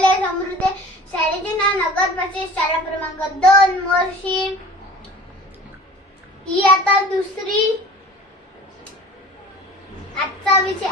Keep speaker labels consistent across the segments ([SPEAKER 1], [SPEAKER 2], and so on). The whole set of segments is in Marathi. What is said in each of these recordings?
[SPEAKER 1] विद्यालय समृद्धी शाळेचे नाव नगर परिषद शाळा क्रमांक दोन मोर्शी ही आता दुसरी आजचा विषय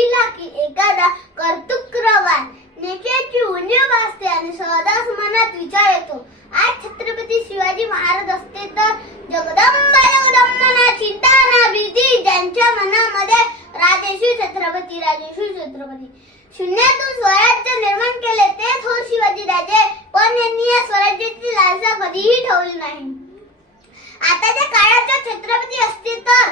[SPEAKER 1] पाहिला की एखादा कर्तुक्रवान नेत्याची उणीव असते आणि सहजाच मनात विचार येतो आज छत्रपती शिवाजी महाराज असते तर जगदंबा जगदंबा ना चिंता ना भीती ज्यांच्या मनामध्ये राजेशी छत्रपती राजेशी छत्रपती. शून्यातून स्वराज्य निर्माण केले ते थोर हो शिवाजी राजे. पण यांनी या स्वराज्याची लालसा कधीही ठेवली नाही. आताच्या काळात छत्रपती असते तर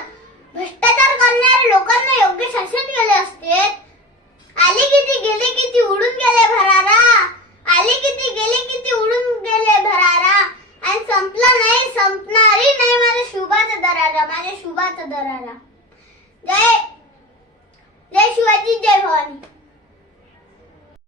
[SPEAKER 1] तुबाचा दराला जय जय शिवाजी जय भवानी.